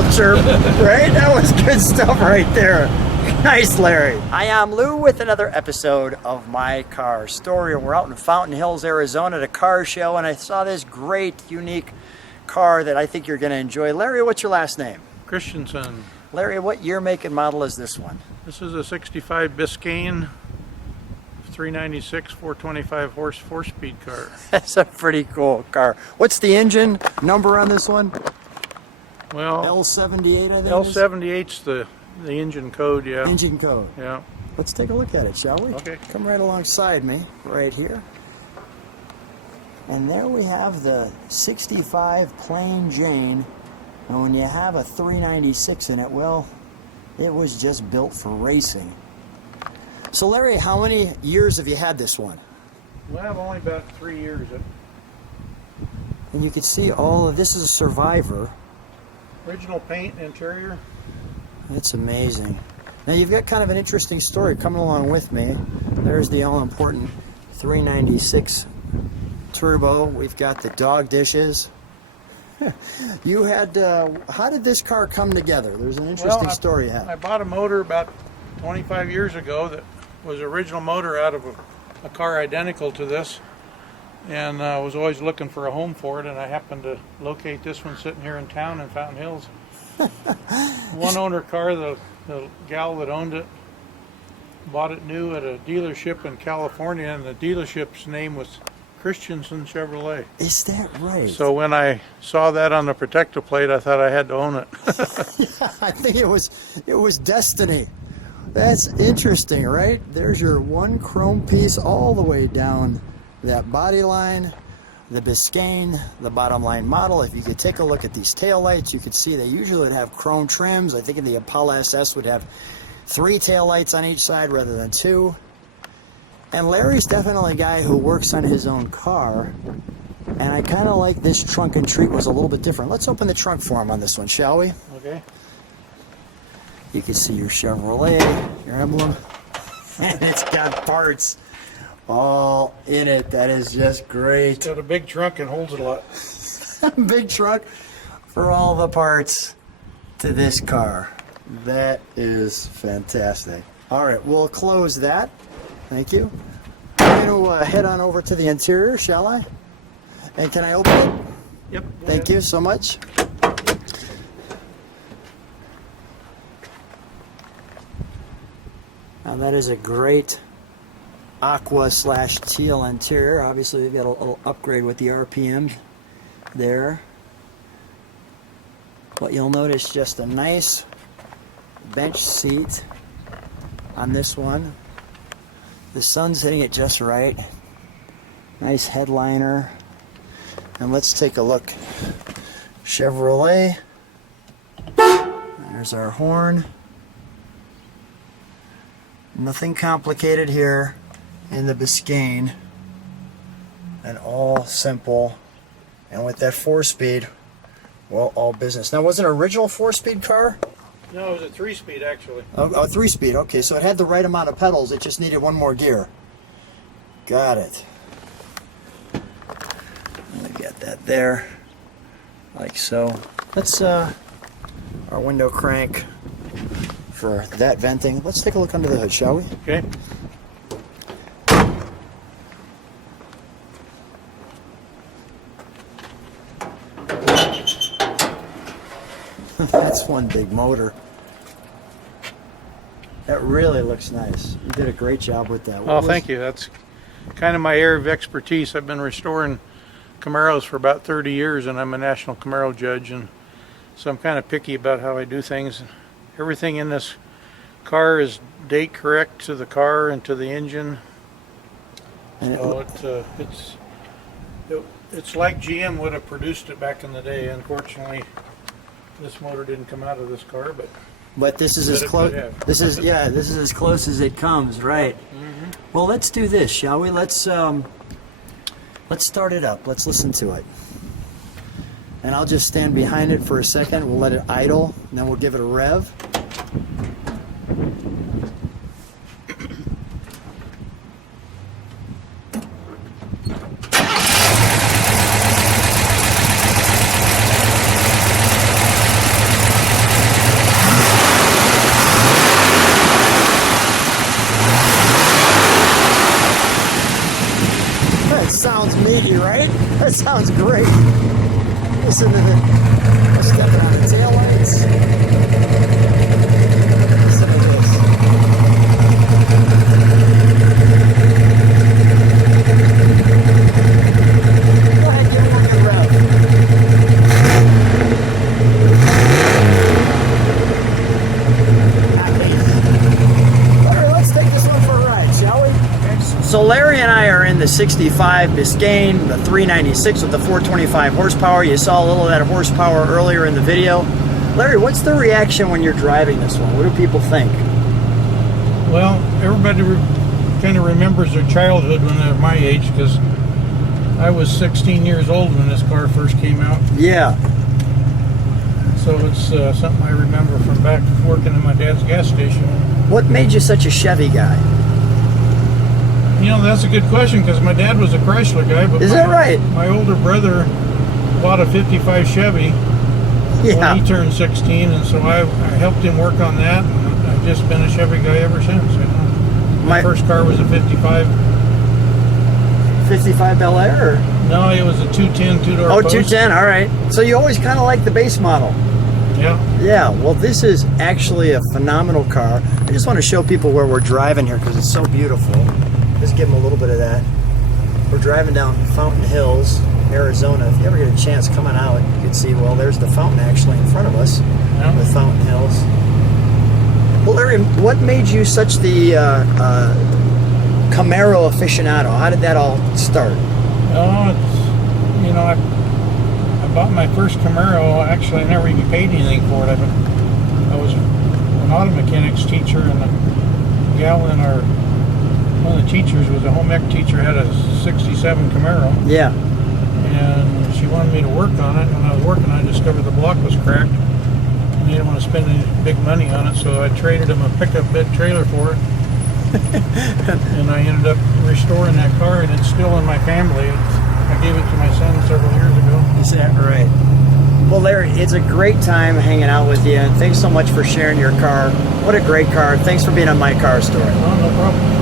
owl chirp, right? That was good stuff right there. Nice, Larry. Hi, I'm Lou with another episode of My Car Story. We're out in Fountain Hills, Arizona at a car show, and I saw this great, unique car that I think you're going to enjoy. Larry, what's your last name? Christensen. Larry, what year, make, and model is this one? This is a 65 Biscayne, 396, 425 horse, 4-speed car. That's a pretty cool car. What's the engine number on this one? Well, L78, I think. L78's the engine code, yeah. Engine code. Yeah. Let's take a look at it, shall we? Okay. Come right alongside me, right here. And there we have the 65 Plain Jane. And when you have a 396 in it, well, it was just built for racing. So Larry, how many years have you had this one? Well, only about 3 years. And you can see all of this is a Survivor. Original paint, interior. It's amazing. Now you've got kind of an interesting story coming along with me. There's the all-important 396 turbo. We've got the dog dishes. You had, how did this car come together? There's an interesting story you had. I bought a motor about 25 years ago that was original motor out of a car identical to this, and I was always looking for a home for it, and I happened to locate this one sitting here in town in Fountain Hills. One owner car, the gal that owned it bought it new at a dealership in California, and the dealership's name was Christensen Chevrolet. Is that right? So when I saw that on the protective plate, I thought I had to own it. Yeah, I think it was destiny. That's interesting, right? There's your one chrome piece all the way down that body line, the Biscayne, the bottom line model. If you could take a look at these taillights, you could see they usually would have chrome trims. I think in the Impala SS would have 3 taillights on each side rather than 2. And Larry's definitely a guy who works on his own car, and I kind of like this trunk and treat was a little bit different. Let's open the trunk for him on this one, shall we? Okay. You can see your Chevrolet, your emblem, and it's got parts all in it. That is just great. It's got a big trunk and holds it a lot. Big trunk for all the parts to this car. That is fantastic. All right, we'll close that. Thank you. I'm going to head on over to the interior, shall I? And can I open it? Yep. Thank you so much. Now that is a great aqua/teal interior. Obviously we've got a little upgrade with the RPM there. But you'll notice just a nice bench seat on this one. The sun's hitting it just right. Nice headliner. And let's take a look. Chevrolet. There's our horn. Nothing complicated here in the Biscayne. And all simple. And with that 4-speed, well, all business. Now, was it an original 4-speed car? No, it was a 3-speed actually. Oh, 3-speed. Okay, so it had the right amount of pedals. It just needed one more gear. Got it. Let me get that there, like so. Let's our window crank for that venting. Let's take a look under the hood, shall we? Okay. That's one big motor. That really looks nice. You did a great job with that. Well, thank you. That's kind of my area of expertise. I've been restoring Camaros for about 30 years, and I'm a national Camaro judge, and so I'm kind of picky about how I do things. Everything in this car is date correct to the car and to the engine. And so it's like GM would have produced it back in the day. Unfortunately, this motor didn't come out of this car, but this is as close. This is as close as it comes, right? Mm-hmm. Well, let's do this, shall we? Let's start it up. Let's listen to it. And I'll just stand behind it for a second. We'll let it idle, and then we'll give it a rev. sounds great. Listen to the stepping on the taillights. Listen to this. Go ahead, give it a good rev. Let's take this one for a ride, shall we? So Larry and I are in the 65 Biscayne, the 396 with the 425 horsepower. You saw a little of that horsepower earlier in the video. Larry, what's the reaction when you're driving this one? What do people think? Well, everybody kind of remembers their childhood when they're my age, because I was 16 years old when this car first came out. Yeah. So it's something I remember from back working in my dad's gas station. What made you such a Chevy guy? You know, that's a good question, because my dad was a Chrysler guy. But Is that right? My older brother bought a 55 Chevy Yeah. when he turned 16, and so I helped him work on that, and I've just been a Chevy guy ever since. You know? My first car was a 55. 55 Bel Air? Or? No, it was a 210 two-door Oh, post. 210, all right. So you always kind of like the base model. Yeah. Yeah, well, this is actually a phenomenal car. I just want to show people where we're driving here because it's so beautiful. Just give them a little bit of that. We're driving down Fountain Hills, Arizona. If you ever get a chance coming out, you can see, well, there's the fountain actually in front of us, Yeah. with Fountain Hills. Well, Larry, what made you such the Camaro aficionado? How did that all start? Oh, it's, you know, I bought my first Camaro. Actually, I never even paid anything for it. I was an auto mechanics teacher, and the gal in our, one of the teachers was a home ec teacher, had a 67 Camaro, Yeah. and she wanted me to work on it. When I was working, I discovered the block was cracked, and they didn't want to spend any big money on it, so I traded them a pickup bed trailer for it. And I ended up restoring that car, and it's still in my family. I gave it to my son several years ago. Is that right? Well, Larry, it's a great time hanging out with you, and thanks so much for sharing your car. What a great car. Thanks for being on My Car Story. Oh, no problem.